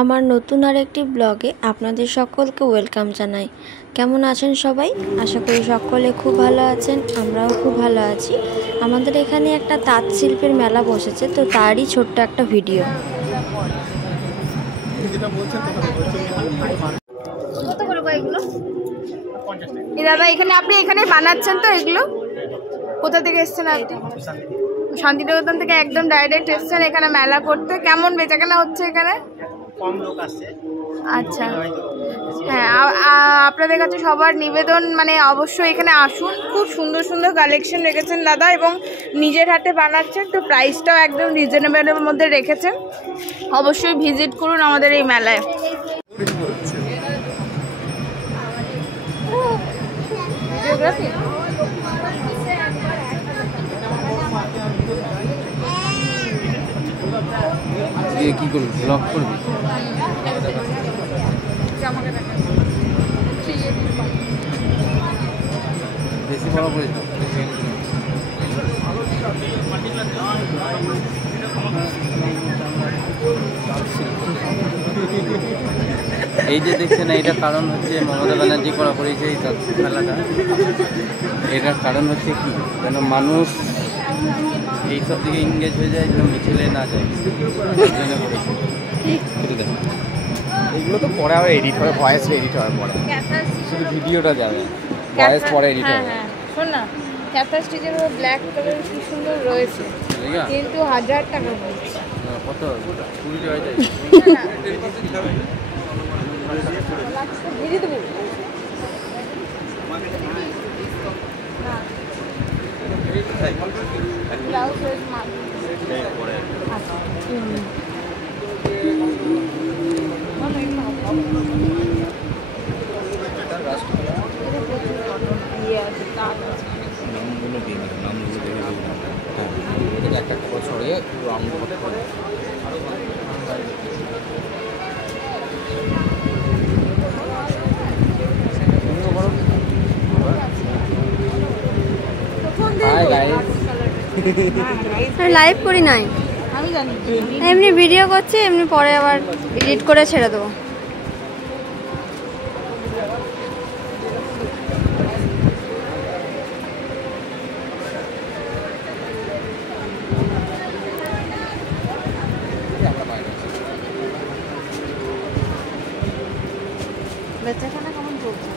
আমার নতুন আরেকটি ব্লগে আপনাদের সকলকে ওয়েলকাম জানাই। কেমন আছেন সবাই? আশা করি সকলে খুব ভালো আছেন, আমরাও খুব ভালো আছি। আমাদের এখানে একটা তাঁত শিল্পের মেলা বসেছে, তো তারই ছোট্ট একটা ভিডিও। দাদা এখানে আপনি এখানে বানাচ্ছেন তো? এগুলো কোথা থেকে এসছেন আপনি? শান্তিনিকেতন থেকে একদম ডাইরেক্ট এসছেন এখানে মেলা করতে। কেমন বেচাকেনা হচ্ছে এখানে? কম লোক আসছে। আচ্ছা, হ্যাঁ, আপনাদের কাছে সবার নিবেদন মানে অবশ্যই এখানে আসুন। খুব সুন্দর সুন্দর কালেকশন রেখেছেন দাদা এবং নিজের হাতে বানাচ্ছেন, তো প্রাইসটাও একদম রিজনেবলের মধ্যে রেখেছেন। অবশ্যই ভিজিট করুন আমাদের এই মেলায়। কি করবি? ব্লগ করবি? বেশি বড় করে দাও। এই যে দেখছেন, এইটার কারণ হচ্ছে মমতা ব্যানার্জি করা করেছে এই খেলাটা। এটার কারণ হচ্ছে কি, যেন মানুষ এইসব দিকে ইংগেজ হয়ে যায়, যেন মিছিলে না যায়। এগুলো তো পরে আবার এডিট হবে, ভয়েস এডিট হওয়ার পরে শুধু ভিডিওটা যাবে, ভয়েস পরে এডিট হবে। হ্যাঁ, শোন না, ক্যাথা স্টিচের ব্ল্যাক কালার কি সুন্দর রয়েছে, কিন্তু 1000 টাকা বলছে। কত? 20 টাকা যায়। দিয়ে দেবো। ব্লাউজ নামগুলো দিয়ে দেবে, নামগুলো দেখে দেবে। হ্যাঁ, একটা একটা ছড়িয়ে রঙ করতে হবে। লাইভ করি নাই, আমি জানি, এমনি ভিডিও করছি, এমনি পরে আবার এডিট করে ছেড়ে দেবো। বেচাকেনা কেমন চলছে?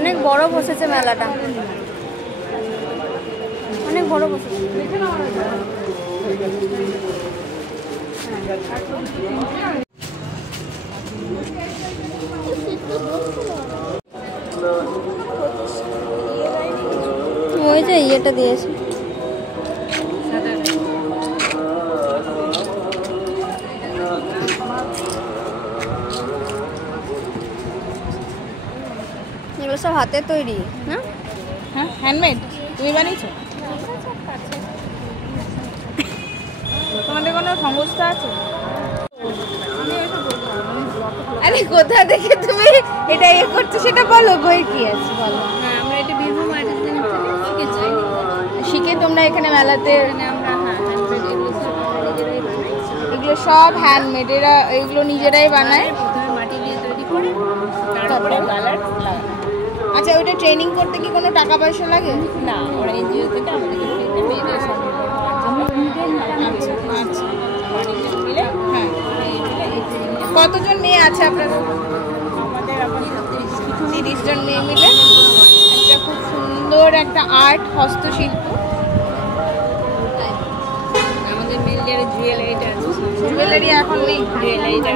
অনেক বড় বসেছে মেলাটা, অনেক বড় বসেছে। ওই যে ইয়েটা দিয়েছে, এগুলো সব হাতে তৈরি না? হ্যাঁ, হ্যান্ডমেড। তুমি বানিয়েছো? তোমাদের কোনো সংস্থা আছে? আরে কোথা থেকে তুমি এটা ইয়ে করছো সেটা বলো, বই কি আছে বলো। হ্যাঁ, আমরা এটা বীরভূম আর্টিস্টদের থেকে শিখেছি। শিখে তোমরা এখানে মেলাতে আমরা হ্যান্ডমেড এগুলো সব হ্যান্ডমেড, এরা এগুলো নিজেরাই বানায়। প্রথমে মাটি দিয়ে তৈরি করে তারপরে কালার। আচ্ছা, ওইটা ট্রেনিং করতে কি কোনো টাকা পয়সা লাগে? না, ওরা এনজিও থেকে আমাদেরকে ফ্রিতে মেয়েদের স্বনির্ভর হওয়ার জন্য। আচ্ছা আচ্ছা, মিলে হ্যাঁ। কতজন মেয়ে আছে আপনাদের? আমাদের আপাতত 30 জন মেয়ে মিলে একটা খুব সুন্দর একটা আর্ট হস্তশিল্প। আমাদের মেনলি জুয়েলারিটা আছে, জুয়েলারি এখন নেই, জুয়েলারিটা